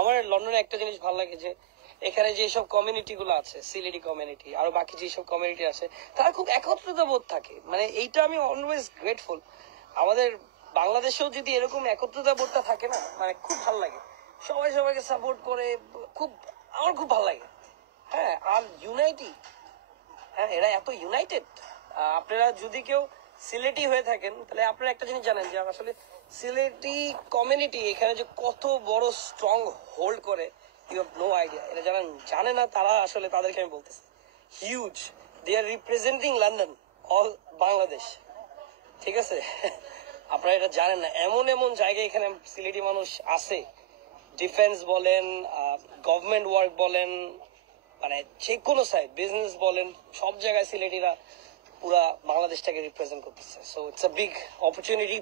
আমার লন্ডনে একটা জিনিস ভালো লাগে যে এখানে যেসব কমিউনিটি গুলো আছে, সিলেটি কমিউনিটি আর বাকি যেসব কমিউনিটি আছে, তারা খুব একত্রিত বোধ থাকে। মানে এইটা আমি অলওয়েজ গ্রেটফুল। আমাদের বাংলাদেশেও যদি এরকম একত্রিতা বোধটা থাকে না, মানে খুব ভালো লাগে। সবাই সবাইকে সাপোর্ট করে, খুব আমার খুব ভালো লাগে। হ্যাঁ, আর ইউনাইটি, হ্যাঁ এরা এত ইউনাইটেড। আপনারা যদি কেউ সিলেটি হয়ে থাকেন তাহলে আপনারা একটা জিনিস জানেন যে আসলে সিলেটি কমিউনিটি এখানে যে কত বড় স্ট্রং হোল্ড করে, ইউ হ্যাভ নো আইডিয়া। এটা জানে না তারা, আসলে তাদেরকে আমি বলতেছি huge. They are representing London, all Bangladesh. ঠিক আছে? আপনারা এটা জানেন না, এমন এমন জায়গায় এখানে সিলেটি মানুষ আছে। ডিফেন্স বলেন, গভর্নমেন্ট ওয়ার্ক বলেন, মানে যে কোনো সাইড, বিজনেস বলেন, সব জায়গায় সিলেটিরা পুরা বাংলাদেশটাকে রিপ্রেজেন্ট করতেছে। So it's a big opportunity.